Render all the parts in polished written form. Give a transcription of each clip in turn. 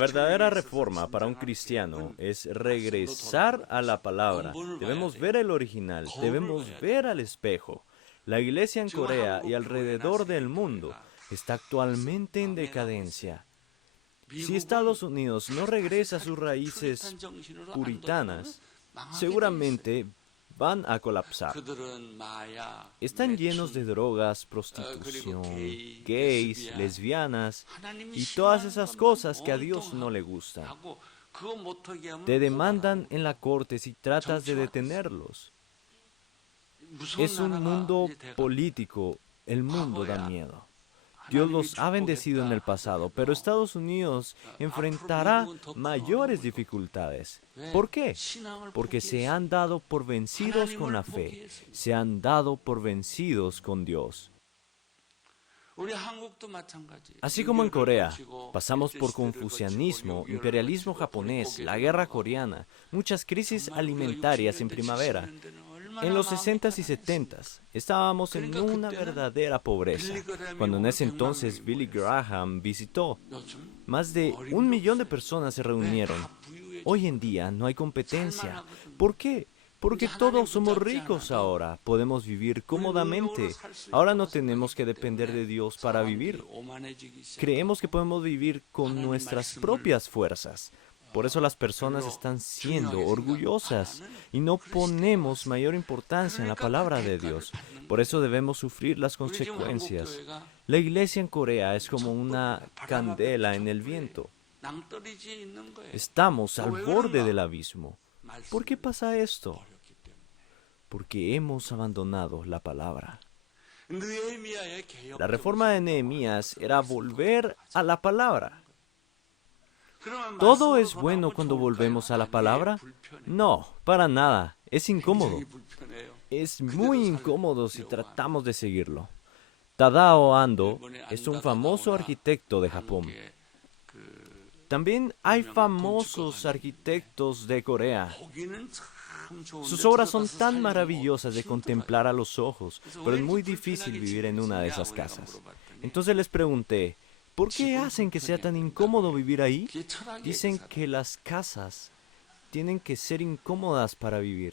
verdadera reforma para un cristiano es regresar a la palabra. Debemos ver el original, debemos ver al espejo. La iglesia en Corea y alrededor del mundo está actualmente en decadencia. Si Estados Unidos no regresa a sus raíces puritanas, seguramente van a colapsar. Están llenos de drogas, prostitución, gays, lesbianas y todas esas cosas que a Dios no le gustan. Te demandan en la corte si tratas de detenerlos. Es un mundo político, el mundo da miedo. Dios los ha bendecido en el pasado, pero Estados Unidos enfrentará mayores dificultades. ¿Por qué? Porque se han dado por vencidos con la fe, se han dado por vencidos con Dios. Así como en Corea, pasamos por confucianismo, imperialismo japonés, la guerra coreana, muchas crisis alimentarias en primavera. En los 60s y 70s estábamos en una verdadera pobreza, cuando en ese entonces Billy Graham visitó. Más de 1 millón de personas se reunieron. Hoy en día no hay competencia. ¿Por qué? Porque todos somos ricos ahora, podemos vivir cómodamente. Ahora no tenemos que depender de Dios para vivir. Creemos que podemos vivir con nuestras propias fuerzas. Por eso las personas están siendo orgullosas y no ponemos mayor importancia en la palabra de Dios. Por eso debemos sufrir las consecuencias. La iglesia en Corea es como una candela en el viento. Estamos al borde del abismo. ¿Por qué pasa esto? Porque hemos abandonado la palabra. La reforma de Nehemías era volver a la palabra. ¿Todo es bueno cuando volvemos a la palabra? No, para nada. Es incómodo. Es muy incómodo si tratamos de seguirlo. Tadao Ando es un famoso arquitecto de Japón. También hay famosos arquitectos de Corea. Sus obras son tan maravillosas de contemplar a los ojos, pero es muy difícil vivir en una de esas casas. Entonces les pregunté, ¿por qué hacen que sea tan incómodo vivir ahí? Dicen que las casas tienen que ser incómodas para vivir,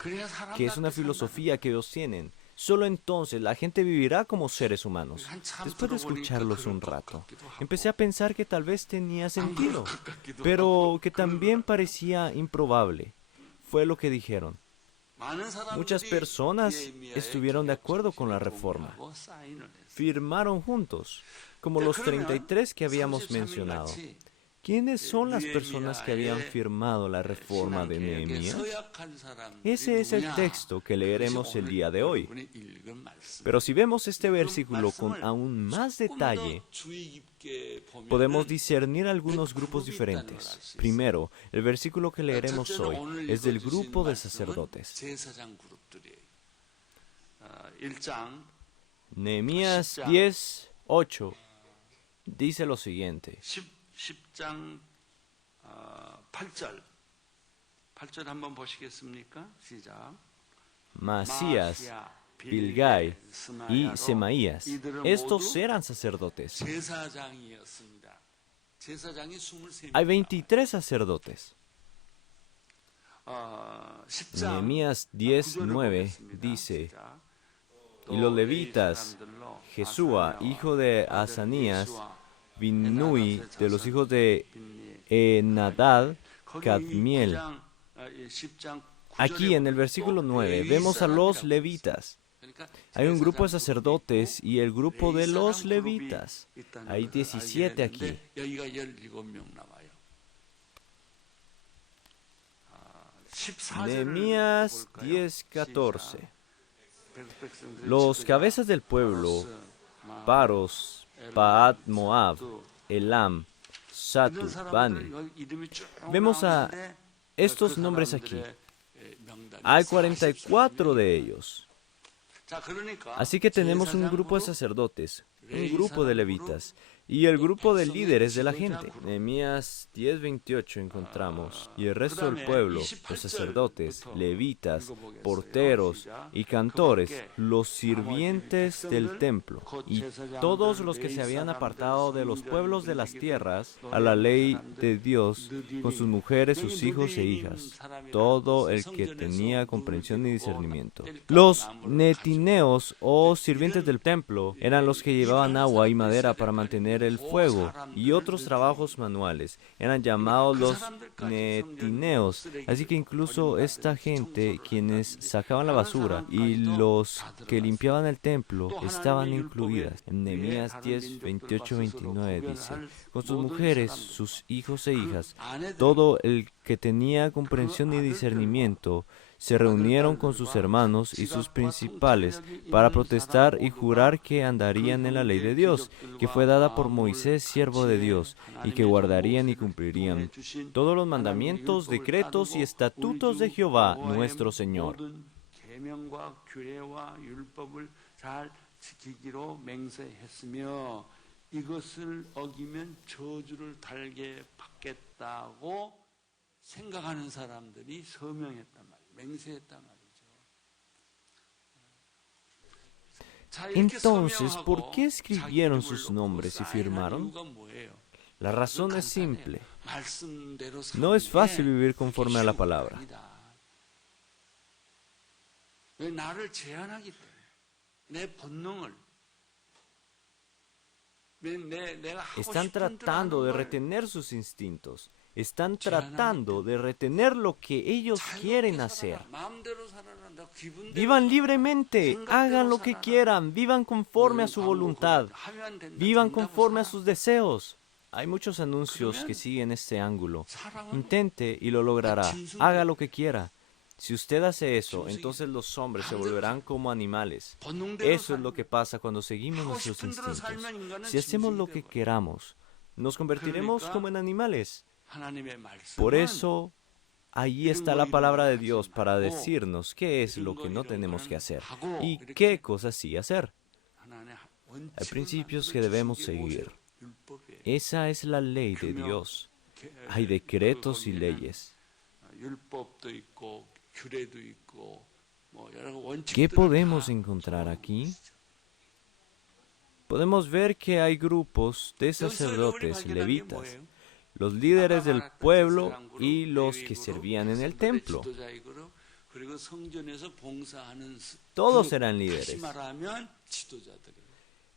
que es una filosofía que ellos tienen. Solo entonces la gente vivirá como seres humanos. Después de escucharlos un rato, empecé a pensar que tal vez tenía sentido, pero que también parecía improbable. Fue lo que dijeron. Muchas personas estuvieron de acuerdo con la reforma. Firmaron juntos, como los 33 que habíamos mencionado. ¿Quiénes son las personas que habían firmado la reforma de Nehemías? Ese es el texto que leeremos el día de hoy. Pero si vemos este versículo con aún más detalle, podemos discernir algunos grupos diferentes. Primero, el versículo que leeremos hoy es del grupo de sacerdotes. Nehemías 10:8 dice lo siguiente. 10장 8절. 8절 한번 보시겠습니까? 시작. Masías, Bilgai y Semaías. Estos eran sacerdotes. Hay 23 sacerdotes. Nehemías 10:9 dice, y los levitas, Jesúa, hijo de Asanías, Binnui, de los hijos de Enadad, Cadmiel. Aquí en el versículo 9 vemos a los levitas. Hay un grupo de sacerdotes y el grupo de los levitas. Hay 17 aquí. Nehemías 10:14. Los cabezas del pueblo, Paros, Paat Moab, Elam, Satu, Bani. Vemos a estos nombres aquí. Hay 44 de ellos. Así que tenemos un grupo de sacerdotes, un grupo de levitas y el grupo de líderes de la gente. Nehemías 10:28 encontramos, y el resto del pueblo, los sacerdotes, levitas, porteros y cantores, los sirvientes del templo, y todos los que se habían apartado de los pueblos de las tierras a la ley de Dios, con sus mujeres, sus hijos e hijas, todo el que tenía comprensión y discernimiento. Los netineos o sirvientes del templo eran los que llevaban agua y madera para mantener el fuego y otros trabajos manuales. Eran llamados los netineos. Así que incluso esta gente, quienes sacaban la basura y los que limpiaban el templo, estaban incluidas. En Nehemías 10:28-29 dice, con sus mujeres, sus hijos e hijas, todo el que tenía comprensión y discernimiento, se reunieron con sus hermanos y sus principales para protestar y jurar que andarían en la ley de Dios, que fue dada por Moisés, siervo de Dios, y que guardarían y cumplirían todos los mandamientos, decretos y estatutos de Jehová, nuestro Señor. 생각하는 사람들이 서명했단 말이에요. 맹세했단 말이죠. Entonces, ¿por qué escribieron sus nombres y firmaron? La razón es simple. No es fácil vivir conforme a la palabra. 나를 제한하기 때문에 내 본능을 Están tratando de retener sus instintos. Están tratando de retener lo que ellos quieren hacer. Vivan libremente, hagan lo que quieran, vivan conforme a su voluntad, vivan conforme a sus deseos. Hay muchos anuncios que siguen este ángulo. Intente y lo logrará. Haga lo que quiera. Si usted hace eso, entonces los hombres se volverán como animales. Eso es lo que pasa cuando seguimos nuestros instintos. Si hacemos lo que queramos, nos convertiremos como en animales. Por eso, ahí está la palabra de Dios para decirnos qué es lo que no tenemos que hacer y qué cosas sí hacer. Hay principios que debemos seguir. Esa es la ley de Dios. Hay decretos y leyes. ¿Qué podemos encontrar aquí? Podemos ver que hay grupos de sacerdotes y levitas, los líderes del pueblo y los que servían en el templo. Todos eran líderes.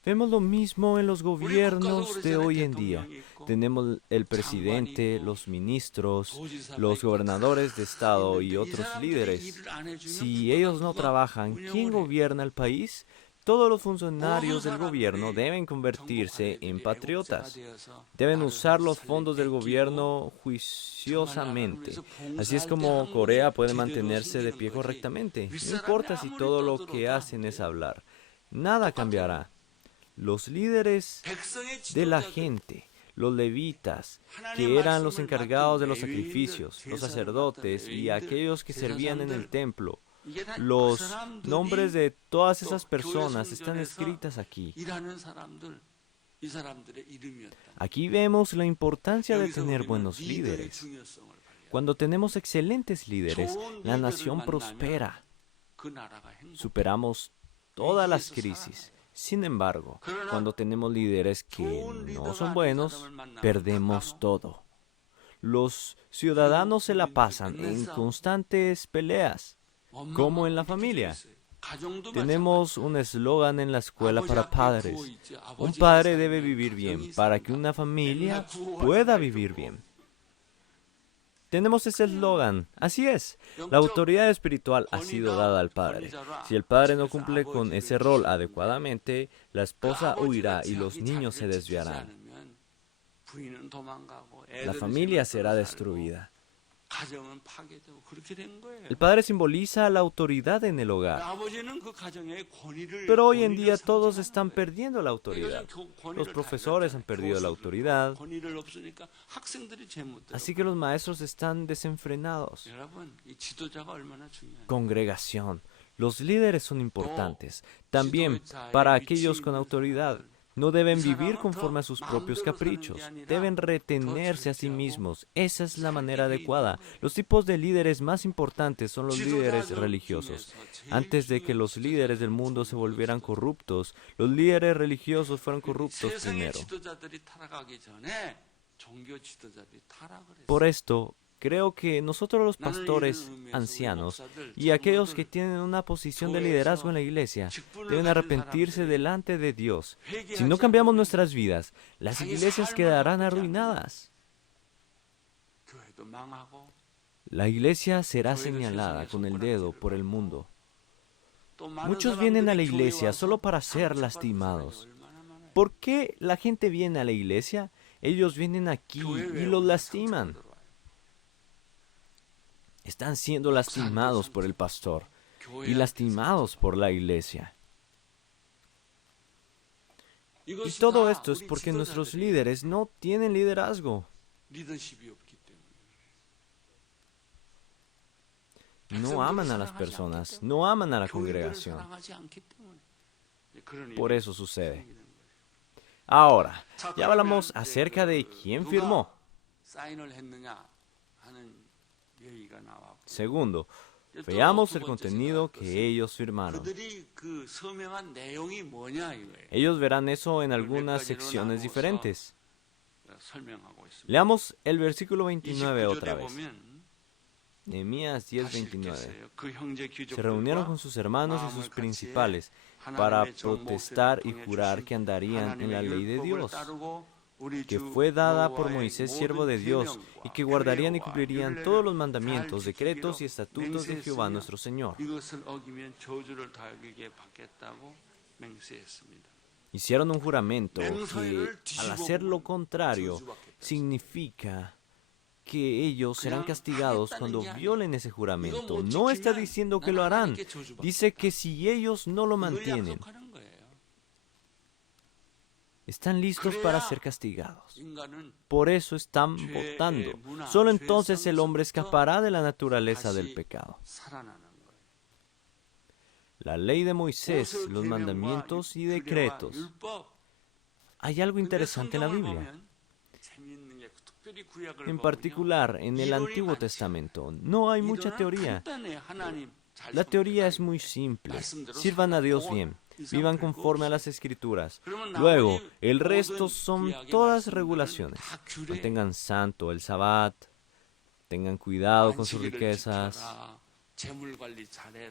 Vemos lo mismo en los gobiernos de hoy en día. Tenemos el presidente, los ministros, los gobernadores de estado y otros líderes. Si ellos no trabajan, ¿quién gobierna el país? Todos los funcionarios del gobierno deben convertirse en patriotas. Deben usar los fondos del gobierno juiciosamente. Así es como Corea puede mantenerse de pie correctamente. No importa si todo lo que hacen es hablar. Nada cambiará. Los líderes de la gente, los levitas, que eran los encargados de los sacrificios, los sacerdotes y aquellos que servían en el templo, los nombres de todas esas personas están escritas aquí. Aquí vemos la importancia de tener buenos líderes. Cuando tenemos excelentes líderes, la nación prospera. Superamos todas las crisis. Sin embargo, cuando tenemos líderes que no son buenos, perdemos todo. Los ciudadanos se la pasan en constantes peleas, como en la familia. Tenemos un eslogan en la escuela para padres. Un padre debe vivir bien para que una familia pueda vivir bien. Tenemos ese eslogan. Así es. La autoridad espiritual ha sido dada al padre. Si el padre no cumple con ese rol adecuadamente, la esposa huirá y los niños se desviarán. La familia será destruida. El padre simboliza la autoridad en el hogar. Pero hoy en día todos están perdiendo la autoridad. Los profesores han perdido la autoridad. Así que los maestros están desenfrenados. Congregación. Los líderes son importantes. También para aquellos con autoridad. No deben vivir conforme a sus propios caprichos. Deben retenerse a sí mismos. Esa es la manera adecuada. Los tipos de líderes más importantes son los líderes religiosos. Antes de que los líderes del mundo se volvieran corruptos, los líderes religiosos fueron corruptos primero. Por esto, creo que nosotros los pastores ancianos y aquellos que tienen una posición de liderazgo en la iglesia deben arrepentirse delante de Dios. Si no cambiamos nuestras vidas, las iglesias quedarán arruinadas. La iglesia será señalada con el dedo por el mundo. Muchos vienen a la iglesia solo para ser lastimados. ¿Por qué la gente viene a la iglesia? Ellos vienen aquí y los lastiman. Están siendo lastimados por el pastor y lastimados por la iglesia. Y todo esto es porque nuestros líderes no tienen liderazgo. No aman a las personas, no aman a la congregación. Por eso sucede. Ahora, ya hablamos acerca de quién firmó. Segundo, veamos el contenido que ellos firmaron. Ellos verán eso en algunas secciones diferentes. Leamos el versículo 29 otra vez. Nehemías 10:29. Se reunieron con sus hermanos y sus principales para protestar y jurar que andarían en la ley de Dios, que fue dada por Moisés, siervo de Dios, y que guardarían y cumplirían todos los mandamientos, decretos y estatutos de Jehová nuestro Señor. Hicieron un juramento que, al hacer lo contrario, significa que ellos serán castigados cuando violen ese juramento. No está diciendo que lo harán. Dice que si ellos no lo mantienen, están listos para ser castigados. Por eso están votando. Solo entonces el hombre escapará de la naturaleza del pecado. La ley de Moisés, los mandamientos y decretos. Hay algo interesante en la Biblia. En particular, en el Antiguo Testamento, no hay mucha teoría. La teoría es muy simple. Sirvan a Dios bien. Vivan conforme a las Escrituras. Luego, el resto son todas regulaciones. Mantengan santo el Sabbat. Tengan cuidado con sus riquezas.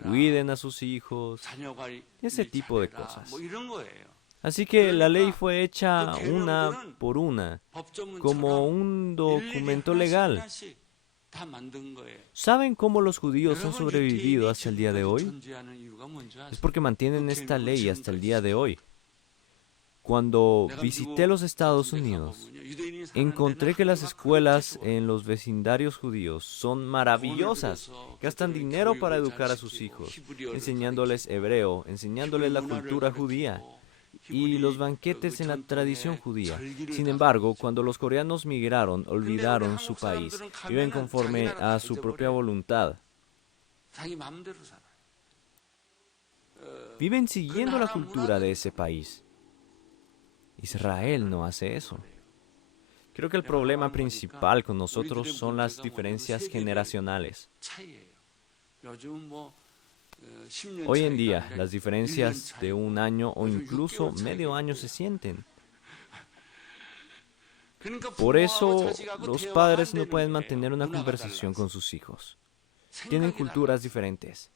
Cuiden a sus hijos. Ese tipo de cosas. Así que la ley fue hecha una por una, como un documento legal. ¿Saben cómo los judíos han sobrevivido hasta el día de hoy? Es porque mantienen esta ley hasta el día de hoy. Cuando visité los Estados Unidos, encontré que las escuelas en los vecindarios judíos son maravillosas. Gastan dinero para educar a sus hijos, enseñándoles hebreo, enseñándoles la cultura judía y los banquetes en la tradición judía. Sin embargo, cuando los coreanos migraron, olvidaron su país. Viven conforme a su propia voluntad. Viven siguiendo la cultura de ese país. Israel no hace eso. Creo que el problema principal con nosotros son las diferencias generacionales. Hoy en día, las diferencias de un año o incluso medio año se sienten. Por eso, los padres no pueden mantener una conversación con sus hijos. Tienen culturas diferentes.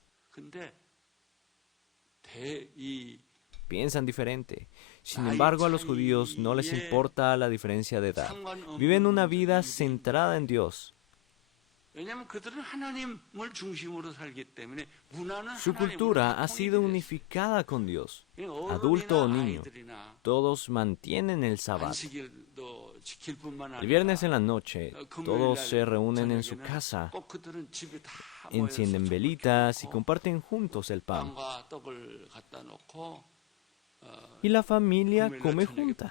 Piensan diferente. Sin embargo, a los judíos no les importa la diferencia de edad. Viven una vida centrada en Dios. Su cultura ha sido unificada con Dios. Adulto o niño, todos mantienen el Sabbat. El viernes en la noche, todos se reúnen en su casa, encienden velitas y comparten juntos el pan. Y la familia come junta.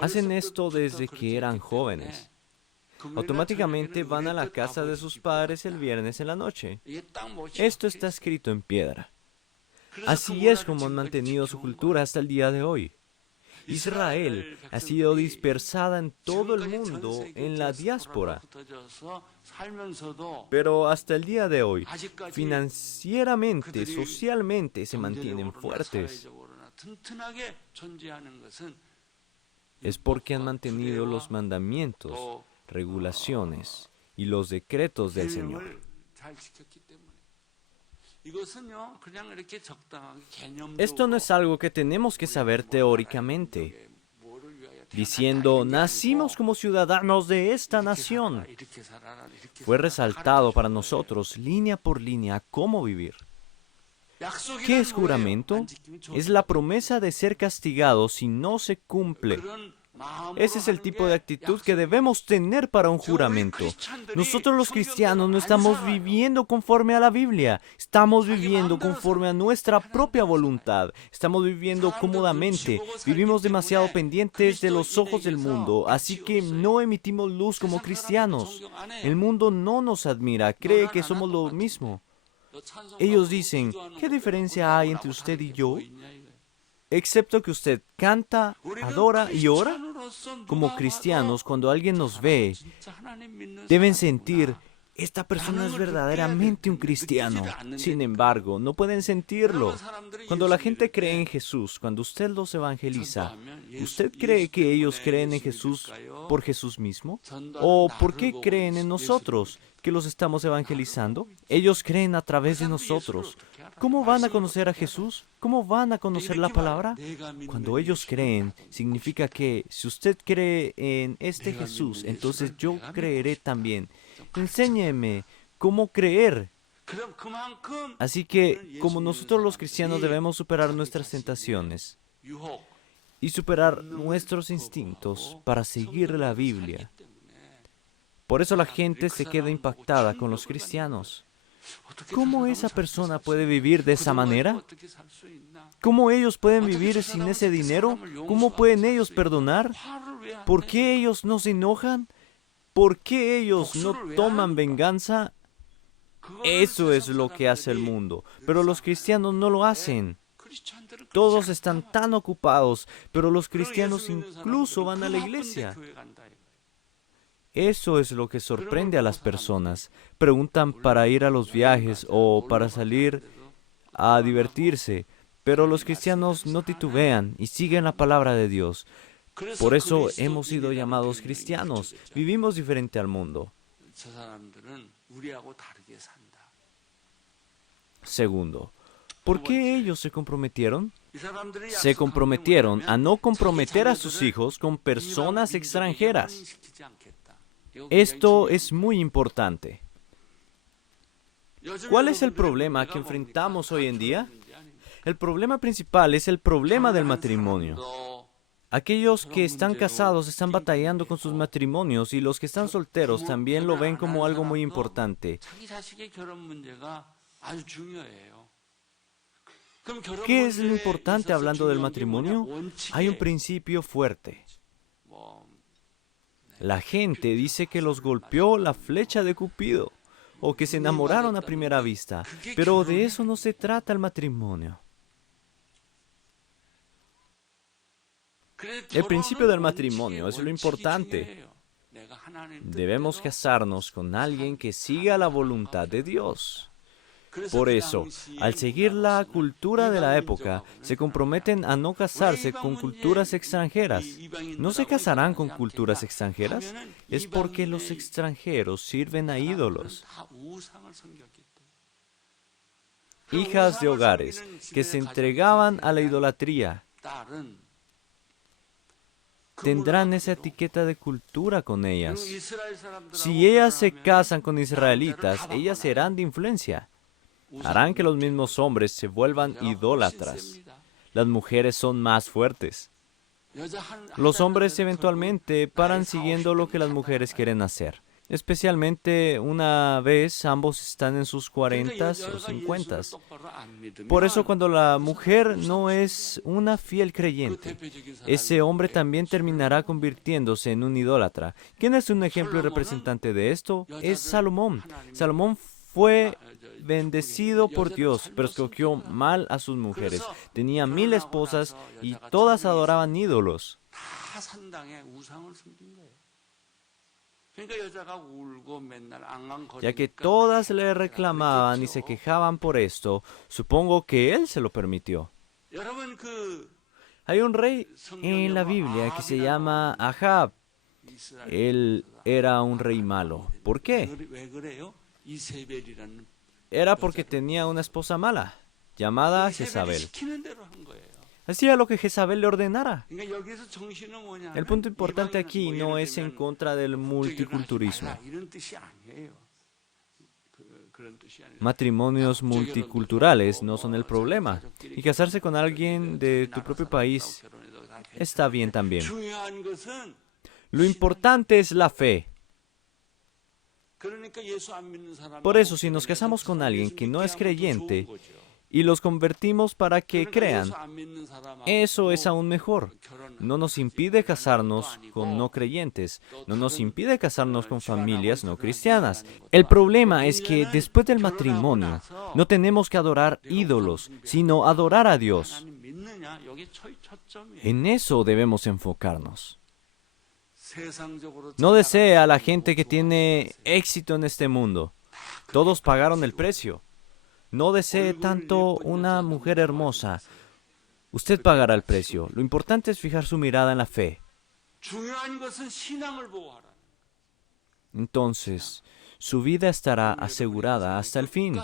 Hacen esto desde que eran jóvenes. Automáticamente van a la casa de sus padres el viernes en la noche. Esto está escrito en piedra. Así es como han mantenido su cultura hasta el día de hoy. Israel ha sido dispersada en todo el mundo en la diáspora, pero hasta el día de hoy, financieramente, socialmente, se mantienen fuertes. Es porque han mantenido los mandamientos, regulaciones y los decretos del Señor. Esto no es algo que tenemos que saber teóricamente, diciendo, nacimos como ciudadanos de esta nación. Fue resaltado para nosotros, línea por línea, cómo vivir. ¿Qué es juramento? Es la promesa de ser castigado si no se cumple. Ese es el tipo de actitud que debemos tener para un juramento. Nosotros los cristianos no estamos viviendo conforme a la Biblia. Estamos viviendo conforme a nuestra propia voluntad. Estamos viviendo cómodamente. Vivimos demasiado pendientes de los ojos del mundo. Así que no emitimos luz como cristianos. El mundo no nos admira. Cree que somos lo mismo. Ellos dicen, ¿qué diferencia hay entre usted y yo? Excepto que usted canta, adora y ora. Como cristianos, cuando alguien nos ve, deben sentir, esta persona es verdaderamente un cristiano. Sin embargo, no pueden sentirlo. Cuando la gente cree en Jesús, cuando usted los evangeliza, ¿usted cree que ellos creen en Jesús por Jesús mismo? ¿O por qué creen en nosotros que los estamos evangelizando? Ellos creen a través de nosotros. ¿Cómo van a conocer a Jesús? ¿Cómo van a conocer la palabra? Cuando ellos creen, significa que si usted cree en este Jesús, entonces yo creeré también. Enséñeme cómo creer. Así que, como nosotros los cristianos debemos superar nuestras tentaciones y superar nuestros instintos para seguir la Biblia. Por eso la gente se queda impactada con los cristianos. ¿Cómo esa persona puede vivir de esa manera? ¿Cómo ellos pueden vivir sin ese dinero? ¿Cómo pueden ellos perdonar? ¿Por qué ellos no se enojan? ¿Por qué ellos no toman venganza? Eso es lo que hace el mundo, pero los cristianos no lo hacen. Todos están tan ocupados, pero los cristianos incluso van a la iglesia. Eso es lo que sorprende a las personas. Preguntan para ir a los viajes o para salir a divertirse, pero los cristianos no titubean y siguen la palabra de Dios. Por eso hemos sido llamados cristianos. Vivimos diferente al mundo. Segundo, ¿por qué ellos se comprometieron? Se comprometieron a no comprometer a sus hijos con personas extranjeras. Esto es muy importante. ¿Cuál es el problema que enfrentamos hoy en día? El problema principal es el problema del matrimonio. Aquellos que están casados están batallando con sus matrimonios y los que están solteros también lo ven como algo muy importante. ¿Qué es lo importante hablando del matrimonio? Hay un principio fuerte. La gente dice que los golpeó la flecha de Cupido o que se enamoraron a primera vista, pero de eso no se trata el matrimonio. El principio del matrimonio es lo importante. Debemos casarnos con alguien que siga la voluntad de Dios. Por eso, al seguir la cultura de la época, se comprometen a no casarse con culturas extranjeras. ¿No se casarán con culturas extranjeras? Es porque los extranjeros sirven a ídolos. Hijas de hogares que se entregaban a la idolatría tendrán esa etiqueta de cultura con ellas. Si ellas se casan con israelitas, ellas serán de influencia. Harán que los mismos hombres se vuelvan idólatras. Las mujeres son más fuertes. Los hombres eventualmente paran siguiendo lo que las mujeres quieren hacer. Especialmente una vez ambos están en sus 40s o 50s. Por eso cuando la mujer no es una fiel creyente, ese hombre también terminará convirtiéndose en un idólatra. ¿Quién es un ejemplo y representante de esto? Es Salomón. Salomón fue bendecido por Dios, pero escogió mal a sus mujeres. Tenía 1000 esposas y todas adoraban ídolos. 다 산당에 우상을 섬긴 거예요. 그러니까 여자가 울고 맨날 Ya que 앙앙거리니까 todas le reclamaban y se quejaban por esto, supongo que él se lo permitió. 여러분 그 Hay un rey en la Biblia que se llama Ahab. Él era un rey malo. ¿Por qué? 왜 그래요? 이세벨이라는 Era porque tenía una esposa mala, llamada 이세벨이 Jezabel. 시키는 대로 한 거예요. Hacía lo que Jezabel le ordenara. 그러니까 여기서 정신은 뭐냐면 El punto importante 이방인은 aquí 뭐 no 예를 es en 들면 contra del 국제결혼하지 multiculturismo. 말라, 이런 뜻이 아니에요. 그런 뜻이 아니라 Matrimonios multiculturales no son el problema. Y casarse con alguien de tu propio país está bien también. 중요한 것은 Lo importante es la fe. 그러니까 예수 안 믿는 사람 Por eso, si nos casamos con alguien que no es creyente y los convertimos para que crean, eso es aún mejor. No nos impide casarnos con no creyentes, no nos impide casarnos con familias no cristianas. El problema es que después del matrimonio no tenemos que adorar ídolos, sino adorar a Dios. En eso debemos enfocarnos. No desee a la gente que tiene éxito en este mundo. Todos pagaron el precio. No desee tanto una mujer hermosa. Usted pagará el precio. Lo importante es fijar su mirada en la fe. Entonces, su vida estará asegurada hasta el fin.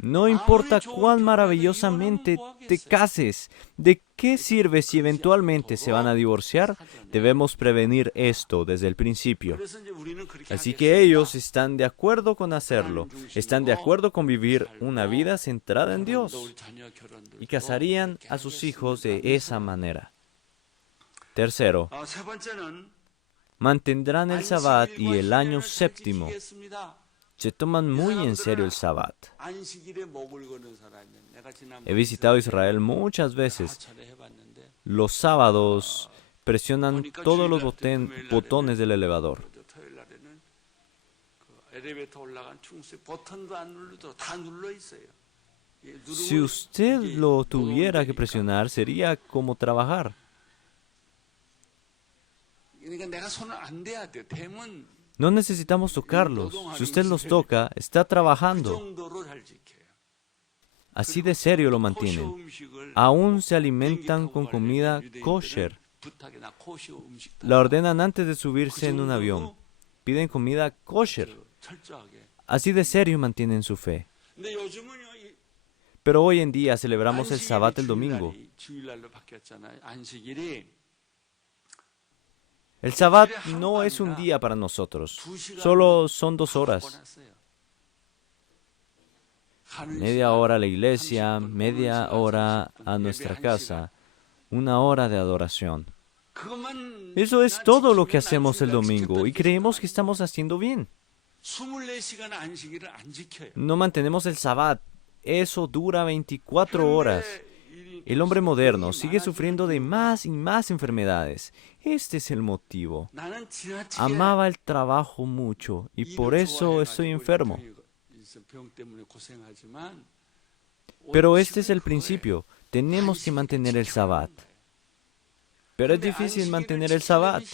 No importa cuán maravillosamente te cases, ¿de qué sirve si eventualmente se van a divorciar? Debemos prevenir esto desde el principio. Así que ellos están de acuerdo con hacerlo, están de acuerdo con vivir una vida centrada en Dios y casarían a sus hijos de esa manera. Tercero, mantendrán el Sabbat y el año séptimo. Se toman muy en serio el Sabbat. He visitado Israel muchas veces. Los sábados presionan todos los botones del elevador. Si usted lo tuviera que presionar, sería como trabajar. No necesitamos tocarlos. Si usted los toca, está trabajando. Así de serio lo mantienen. Aún se alimentan con comida kosher. La ordenan antes de subirse en un avión. Piden comida kosher. Así de serio mantienen su fe. Pero hoy en día celebramos el Sabbat el domingo. El Sabbat no es un día para nosotros, solo son 2 horas. Media hora a la iglesia, media hora a nuestra casa, 1 hora de adoración. Eso es todo lo que hacemos el domingo y creemos que estamos haciendo bien. No mantenemos el Sabbat, eso dura 24 horas. El hombre moderno sigue sufriendo de más y más enfermedades. Este es el motivo. Amaba el trabajo mucho y por eso estoy enfermo. Pero este es el principio. Tenemos que mantener el Sabbat. Pero es difícil mantener el Sabbat.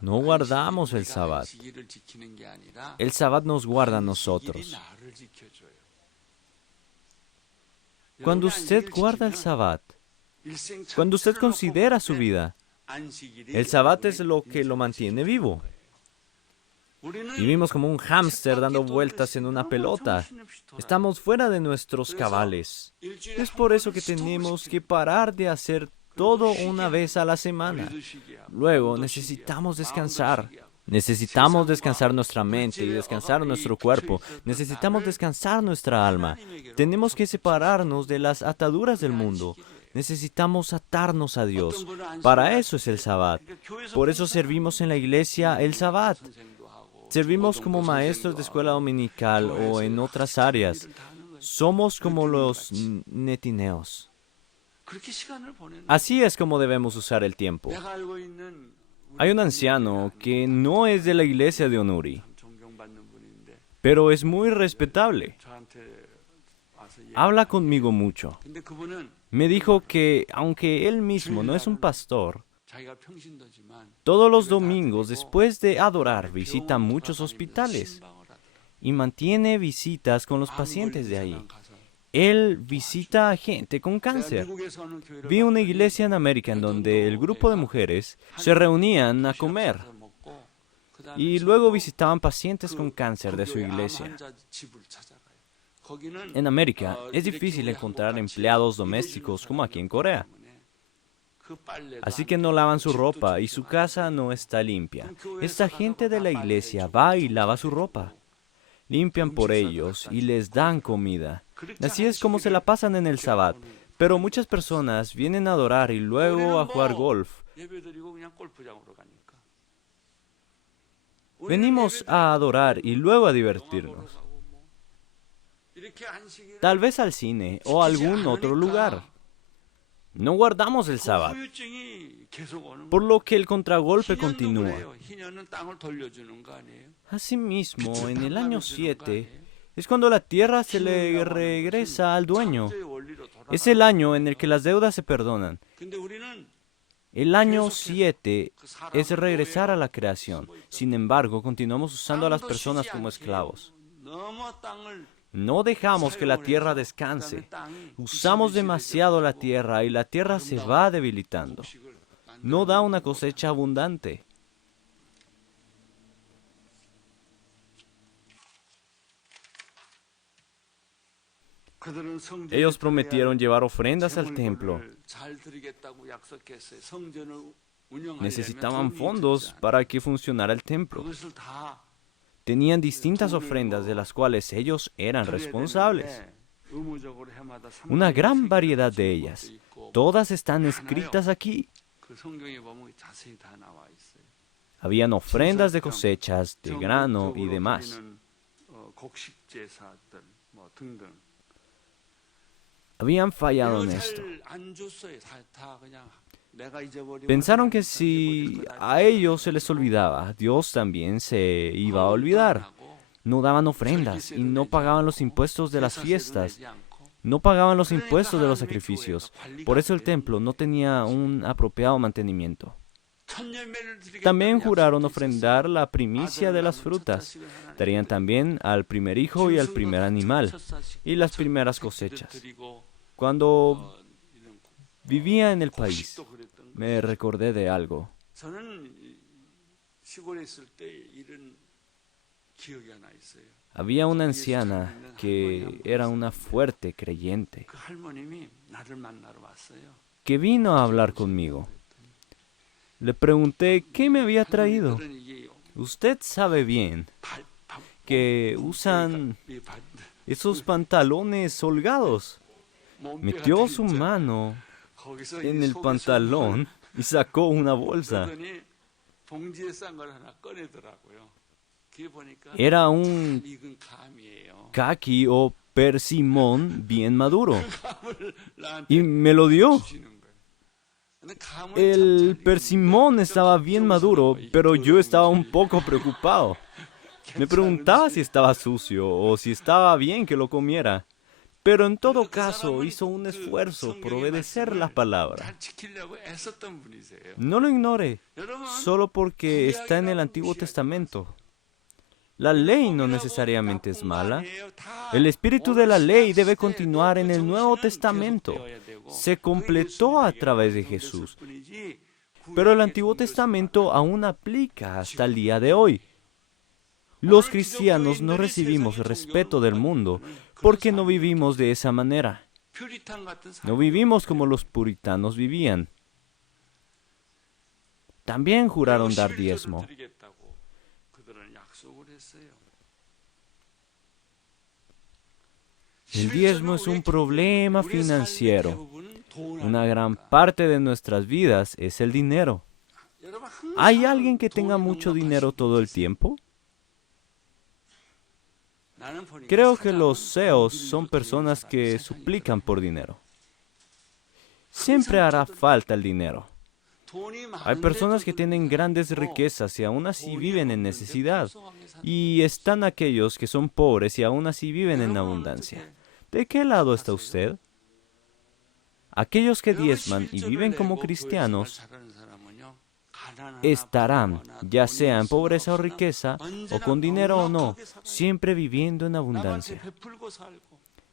No guardamos el Sabbat. El Sabbat nos guarda a nosotros. Cuando usted guarda el Sabbat, cuando usted considera su vida, el Sabbat es lo que lo mantiene vivo. Vivimos como un hámster dando vueltas en una pelota. Estamos fuera de nuestros cabales. Es por eso que tenemos que parar de hacer todo una vez a la semana. Luego necesitamos descansar. Necesitamos descansar nuestra mente y descansar nuestro cuerpo. Necesitamos descansar nuestra alma. Tenemos que separarnos de las ataduras del mundo. Necesitamos atarnos a Dios. Para eso es el Sabbat. Por eso servimos en la iglesia el Sabbat. Servimos como maestros de escuela dominical o en otras áreas. Somos como los netineos. Así es como debemos usar el tiempo. Hay un anciano que no es de la iglesia de Onuri, pero es muy respetable. Habla conmigo mucho. Me dijo que, aunque él mismo no es un pastor, todos los domingos después de adorar visita muchos hospitales y mantiene visitas con los pacientes de ahí. Él visita a gente con cáncer. Vi una iglesia en América en donde el grupo de mujeres se reunían a comer y luego visitaban pacientes con cáncer de su iglesia. En América es difícil encontrar empleados domésticos como aquí en Corea. Así que no lavan su ropa y su casa no está limpia. Esta gente de la iglesia va y lava su ropa. Limpian por ellos y les dan comida. Así es como se la pasan en el Sabbat. Pero muchas personas vienen a adorar y luego a jugar golf. Venimos a adorar y luego a divertirnos. Tal vez al cine o a algún otro lugar. No guardamos el Sabbat, por lo que el contragolpe continúa. Asimismo, en el año 7 es cuando la tierra se le regresa al dueño. Es el año en el que las deudas se perdonan. El año 7 es regresar a la creación. Sin embargo, continuamos usando a las personas como esclavos. No dejamos que la tierra descanse. Usamos demasiado la tierra y la tierra se va debilitando. No da una cosecha abundante. Ellos prometieron llevar ofrendas al templo. Necesitaban fondos para que funcionara el templo. Tenían distintas ofrendas de las cuales ellos eran responsables. Una gran variedad de ellas. Todas están escritas aquí. Habían ofrendas de cosechas, de grano y demás. Habían fallado en esto. Pensaron que si a ellos se les olvidaba, Dios también se iba a olvidar. No daban ofrendas y no pagaban los impuestos de las fiestas. No pagaban los impuestos de los sacrificios. Por eso el templo no tenía un apropiado mantenimiento. También juraron ofrendar la primicia de las frutas. Darían también al primer hijo y al primer animal y las primeras cosechas. Cuando vivía en el país, me recordé de algo. Había una anciana que era una fuerte creyente, que vino a hablar conmigo. Le pregunté qué me había traído. Usted sabe bien que usan esos pantalones holgados. Metió su mano en el pantalón y sacó una bolsa. Era un caqui o persimón bien maduro y me lo dio. El persimón estaba bien maduro, pero yo estaba un poco preocupado. Me preguntaba si estaba sucio o si estaba bien que lo comiera. Pero en todo caso hizo un esfuerzo por obedecer la palabra. No lo ignore, solo porque está en el Antiguo Testamento. La ley no necesariamente es mala. El espíritu de la ley debe continuar en el Nuevo Testamento. Se completó a través de Jesús. Pero el Antiguo Testamento aún aplica hasta el día de hoy. Los cristianos no recibimos respeto del mundo porque no vivimos de esa manera. No vivimos como los puritanos vivían. También juraron dar diezmo. El diezmo es un problema financiero. Una gran parte de nuestras vidas es el dinero. ¿Hay alguien que tenga mucho dinero todo el tiempo? Creo que los CEOs son personas que suplican por dinero. Siempre hará falta el dinero. Hay personas que tienen grandes riquezas y aún así viven en necesidad. Y están aquellos que son pobres y aún así viven en abundancia. ¿De qué lado está usted? Aquellos que diezman y viven como cristianos estarán, ya sea en pobreza o riqueza, o con dinero o no, siempre viviendo en abundancia.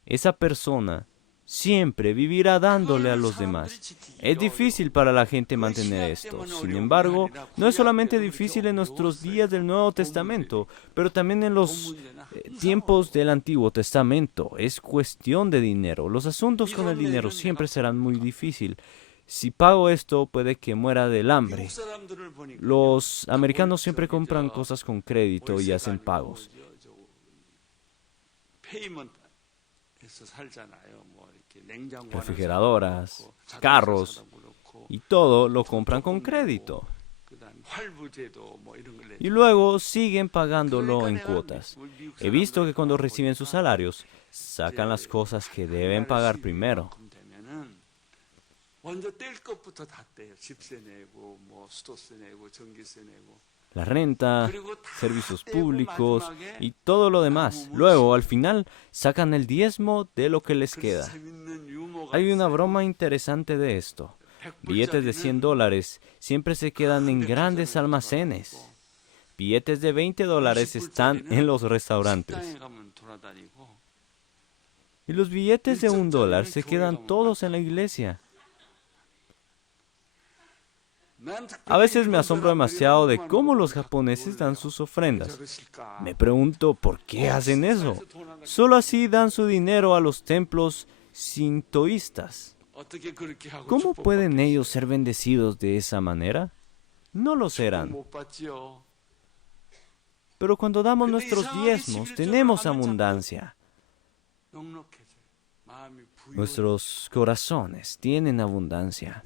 Esa persona siempre vivirá dándole a los demás. Es difícil para la gente mantener esto. Sin embargo, no es solamente difícil en nuestros días del Nuevo Testamento, pero también en los tiempos del Antiguo Testamento. Es cuestión de dinero. Los asuntos con el dinero siempre serán muy difíciles. Si pago esto, puede que muera del hambre. Los americanos siempre compran cosas con crédito y hacen pagos. Refrigeradoras, carros, y todo lo compran con crédito. Y luego siguen pagándolo en cuotas. He visto que cuando reciben sus salarios, sacan las cosas que deben pagar primero. La renta, servicios públicos y todo lo demás. Luego, al final, sacan el diezmo de lo que les queda. Hay una broma interesante de esto. Billetes de $100 siempre se quedan en grandes almacenes. Billetes de $20 están en los restaurantes. Y los billetes de $1 se quedan todos en la iglesia. A veces me asombro demasiado de cómo los japoneses dan sus ofrendas. Me pregunto, ¿por qué hacen eso? Solo así dan su dinero a los templos sintoístas. ¿Cómo pueden ellos ser bendecidos de esa manera? No lo serán. Pero cuando damos nuestros diezmos, tenemos abundancia. Nuestros corazones tienen abundancia.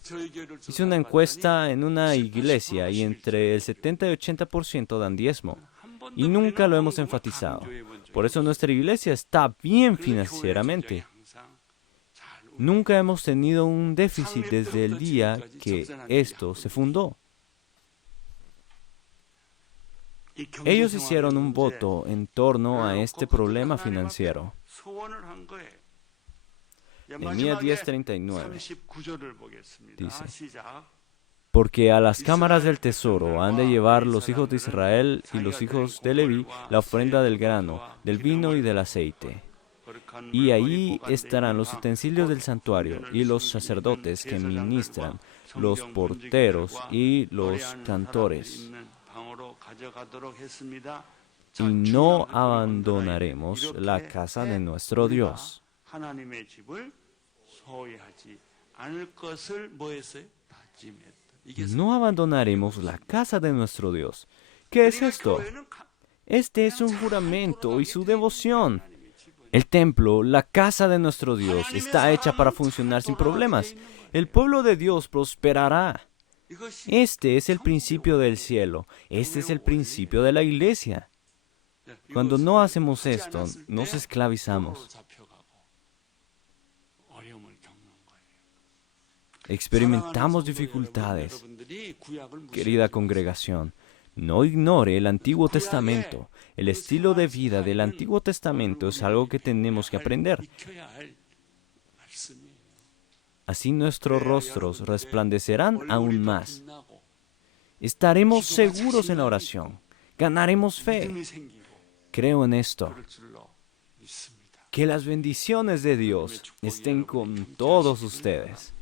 Hice una encuesta en una iglesia y entre el 70 y 80% dan diezmo. Y nunca lo hemos enfatizado. Por eso nuestra iglesia está bien financieramente. Nunca hemos tenido un déficit desde el día que esto se fundó. Ellos hicieron un voto en torno a este problema financiero. Nehemías 10:39 dice: porque a las cámaras del tesoro han de llevar los hijos de Israel y los hijos de Leví la ofrenda del grano, del vino y del aceite. Y ahí estarán los utensilios del santuario y los sacerdotes que ministran, los porteros y los cantores. Y no abandonaremos la casa de nuestro Dios. No abandonaremos la casa de nuestro Dios. ¿Qué es esto? Este es un juramento y su devoción. El templo, la casa de nuestro Dios, está hecha para funcionar sin problemas. El pueblo de Dios prosperará. Este es el principio del cielo. Este es el principio de la iglesia. Cuando no hacemos esto, nos esclavizamos. Experimentamos dificultades. Querida congregación, no ignore el Antiguo Testamento. El estilo de vida del Antiguo Testamento es algo que tenemos que aprender. Así nuestros rostros resplandecerán aún más. Estaremos seguros en la oración. Ganaremos fe. Creo en esto. Que las bendiciones de Dios estén con todos ustedes.